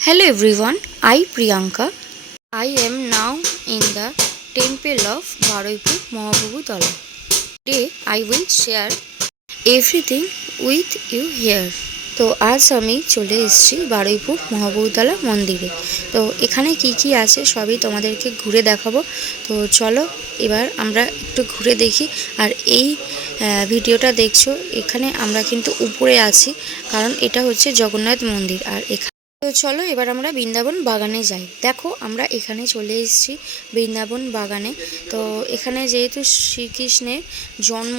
Hello everyone, I Priyanka. I am now in the temple of Baroipur Mahaprabhu Tala. Today I will share everything with you here. তো আজ আমি চলে এসেছি বারুইপুর মহাপ্রভুতলা মন্দিরে। তো এখানে কি কি আছে সবই তোমাদেরকে ঘুরে দেখাবো। তো চলো এবার আমরা একটু ঘুরে দেখি। আর এই ভিডিওটা দেখছো, এখানে আমরা কিন্তু উপরে আছি, কারণ এটা হচ্ছে জগন্নাথ মন্দির। আর এখানে তো চলো এবার আমরা বৃন্দাবন বাগানে যাই। দেখো আমরা এখানে চলে এসেছি বৃন্দাবন বাগানে। তো এখানে যেহেতু শ্রীকৃষ্ণের জন্ম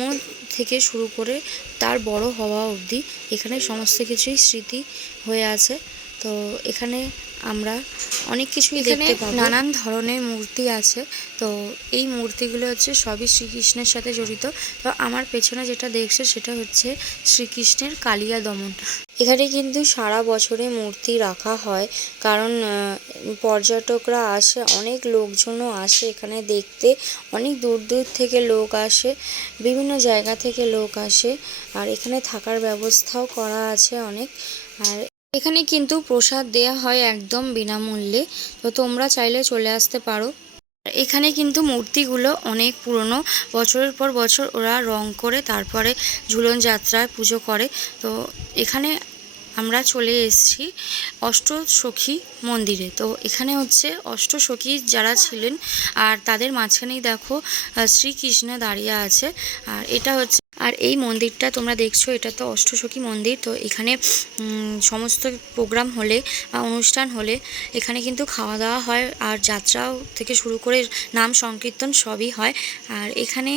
থেকে শুরু করে তার বড় হওয়া অবধি এখানে সমস্ত কিছুই স্মৃতি হয়ে আছে। তো এখানে আমরা অনেক কিছুই দেখতে পাবো, নানান ধরনের মূর্তি আছে। তো এই মূর্তিগুলো হচ্ছে সবই শ্রীকৃষ্ণের সাথে জড়িত। তো আমার পেছনে যেটা দেখছে সেটা হচ্ছে শ্রীকৃষ্ণের কালিয়া দমন। এখানে কিন্তু সারা বছরে মূর্তি রাখা হয়, কারণ পর্যটকরা আসে, অনেক লোকজনও আসে এখানে দেখতে। অনেক দূর দূর থেকে লোক আসে, বিভিন্ন জায়গা থেকে লোক আসে। আর এখানে থাকার ব্যবস্থাও করা আছে অনেক। আর এখানে কিন্তু প্রসাদ দেয়া হয় একদম বিনামূল্যে। তো তোমরা চাইলে চলে আসতে পারো। এখানে কিন্তু মূর্তিগুলো অনেক পুরনো, বছরের পর বছর ওরা রং করে তারপরে ঝুলন যাত্রায় পুজো করে। তো এখানে আমরা চলে এসেছি অষ্টসখী মন্দিরে। তো এখানে হচ্ছে অষ্টসখী যারা ছিলেন, আর তাদের মাঝখানেই দেখো শ্রীকৃষ্ণ দাঁড়িয়ে আছে। আর এটা হচ্ছে, আর এই মন্দিরটা তোমরা দেখছো, এটা তো অষ্টসখী মন্দির। তো এখানে সমস্ত প্রোগ্রাম হলে বা অনুষ্ঠান হলে এখানে কিন্তু খাওয়া দাওয়া হয়, আর যাত্রাও থেকে শুরু করে নাম সংকীর্তন সবই হয়। আর এখানে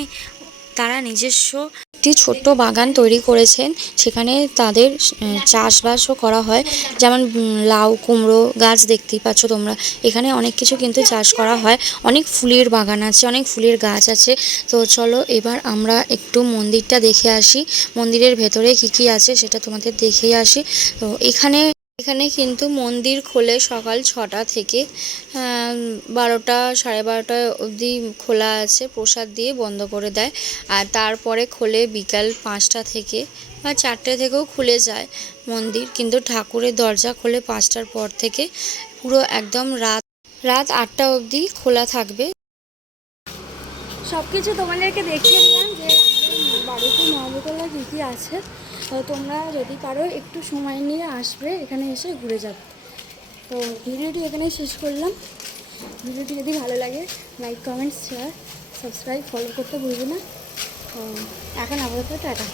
তারা নিজস্ব একটি ছোট্ট বাগান তৈরি করেছেন, সেখানে তাদের চাষবাসও করা হয়। যেমন লাউ কুমড়ো গাছ দেখতেই পাচ্ছ তোমরা, এখানে অনেক কিছু কিন্তু চাষ করা হয়। অনেক ফুলের বাগান আছে, অনেক ফুলের গাছ আছে। তো চলো এবার আমরা একটু মন্দিরটা দেখে আসি, মন্দিরের ভেতরে কি কি আছে সেটা তোমাদের দেখিয়ে আসি। তো এখানে কিন্তু মন্দির খোলে সকাল 6টা থেকে 12টা 12:30 অবধি খোলা আছে, প্রসাদ দিয়ে বন্ধ করে দেয়। আর তারপরে খোলে বিকাল 5টা থেকে বা 4টে থেকেও খুলে যায় মন্দির, কিন্তু ঠাকুরের দরজা খোলে 5টার পর থেকে, পুরো একদম রাত 8টা অবধি খোলা থাকবে। সব কিছু তোমাদেরকে দেখিয়ে দিলাম যে আমাদের বাড়িতে মহাপ্রভুতলা কী কী আছে। তোমরা যদি পারো একটু সময় নিয়ে আসবে, এখানে এসে ঘুরে যাবে। তো ভিডিওটি এখানে শেষ করলাম। ভিডিওটি যদি ভালো লাগে like comment share subscribe follow করতে ভুলবে না। তো এখন আপাতত টাটা।